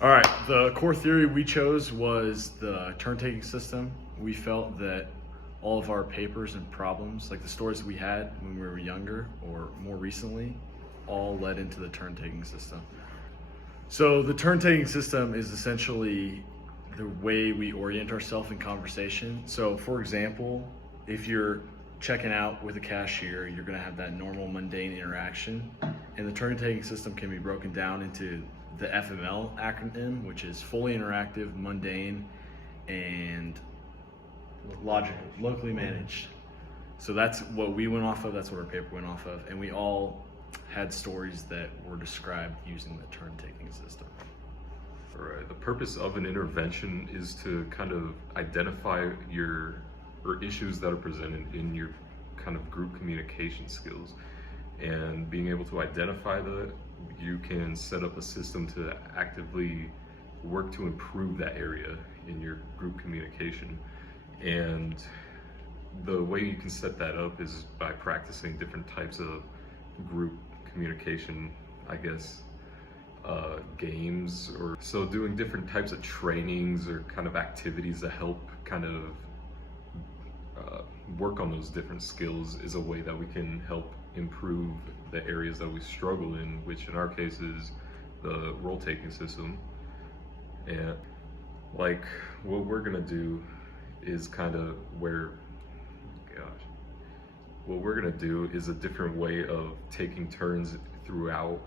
All right, the core theory we chose was the turn-taking system. We felt that all of our papers and problems, like the stories we had when we were younger or more recently, all led into the turn-taking system. So the turn-taking system is essentially the way we orient ourselves in conversation. So for example, if you're checking out with a cashier, you're gonna have that normal mundane interaction. And the turn-taking system can be broken down into the FML acronym, which is fully interactive, mundane, and logical, locally managed. So that's what we went off of, that's what our paper went off of, and we all had stories that were described using the turn-taking system. All right, the purpose of an intervention is to kind of identify issues that are presented in your kind of group communication skills. And being able to identify that, you can set up a system to actively work to improve that area in your group communication. And the way you can set that up is by practicing different types of group communication, I guess, games, or so doing different types of trainings or kind of activities that help kind of work on those different skills is a way that we can help improve the areas that we struggle in, which in our case is the role-taking system. And like what we're gonna do is kind of what we're gonna do is a different way of taking turns throughout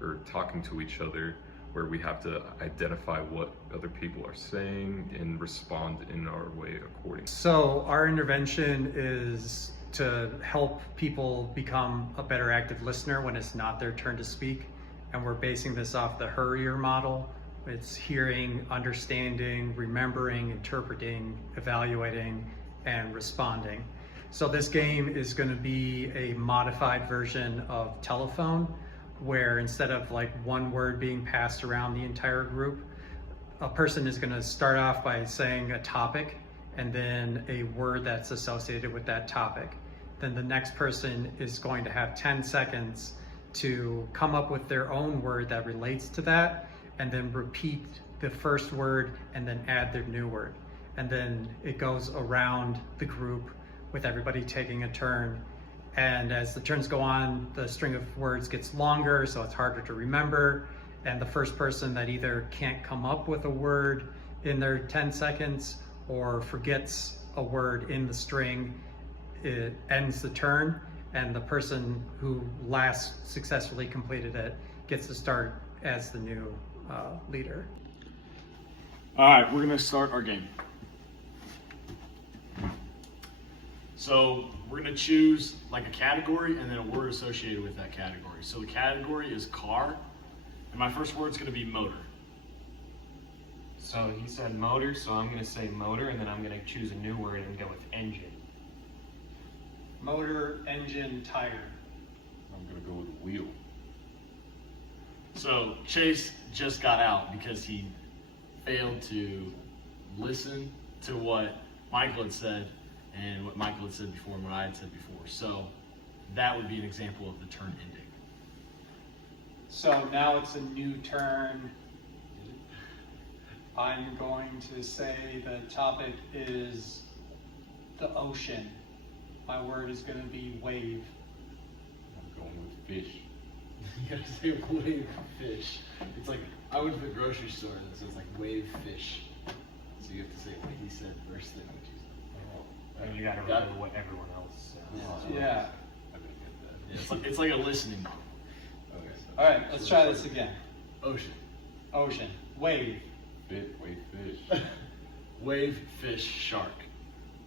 or talking to each other, where we have to identify what other people are saying and respond in our way accordingly. So our intervention is to help people become a better active listener when it's not their turn to speak. And we're basing this off the Hurrier model. It's hearing, understanding, remembering, interpreting, evaluating, and responding. So this game is going to be a modified version of telephone, where instead of like one word being passed around the entire group, a person is going to start off by saying a topic and then a word that's associated with that topic. Then the next person is going to have 10 seconds to come up with their own word that relates to that, and then repeat the first word and then add their new word. And then it goes around the group with everybody taking a turn. And as the turns go on, the string of words gets longer, so it's harder to remember. And the first person that either can't come up with a word in their 10 seconds or forgets a word in the string, it ends the turn. And the person who last successfully completed it gets to start as the new leader. All right, we're gonna start our game. So we're gonna choose like a category and then a word associated with that category. So the category is car, and my first word's gonna be motor. So he said motor, so I'm gonna say motor, and then I'm gonna choose a new word and go with engine. Motor, engine, tire. I'm gonna go with wheel. So Chase just got out because he failed to listen to what Michael had said and what Michael had said before and what I had said before. So that would be an example of the turn ending. So now it's a new turn. I'm going to say the topic is the ocean. My word is going to be wave. I'm going with fish. You gotta say wave fish. It's like, I went to the grocery store and it says like wave fish. So you have to say what he said first thing, which is And you gotta remember what everyone else said. Yeah. I didn't get that. Yeah, it's like a listening mode. okay. All right, let's try this again. Ocean. Ocean, wave. Wave fish. Wave, fish, shark.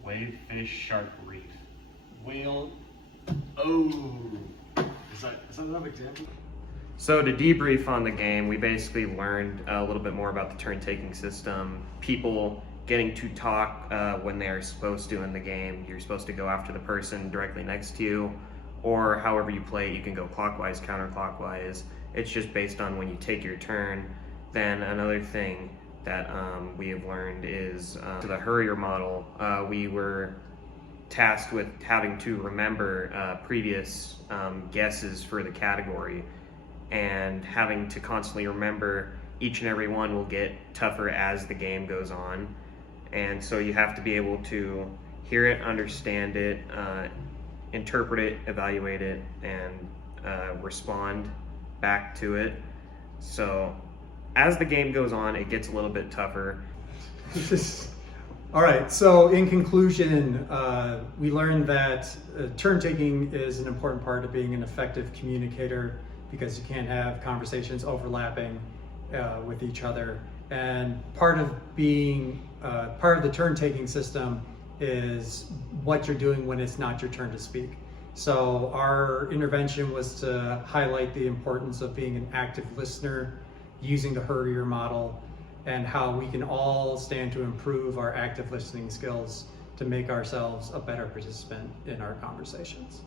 Wave, fish, shark, reef. Whale. Oh, is that another example? So to debrief on the game, we basically learned a little bit more about the turn-taking system, people getting to talk when they're supposed to in the game. You're supposed to go after the person directly next to you, or however you play it, you can go clockwise, counterclockwise. It's just based on when you take your turn. Then another thing that we have learned is to the Hurrier model, we were tasked with having to remember previous guesses for the category and having to constantly remember each and every one will get tougher as the game goes on. And so you have to be able to hear it, understand it, interpret it, evaluate it, and respond back to it. So as the game goes on, it gets a little bit tougher. All right, so in conclusion, we learned that turn taking is an important part of being an effective communicator, because you can't have conversations overlapping with each other. And part of the turn taking system is what you're doing when it's not your turn to speak. So our intervention was to highlight the importance of being an active listener, using the Hurrier model, and how we can all stand to improve our active listening skills to make ourselves a better participant in our conversations.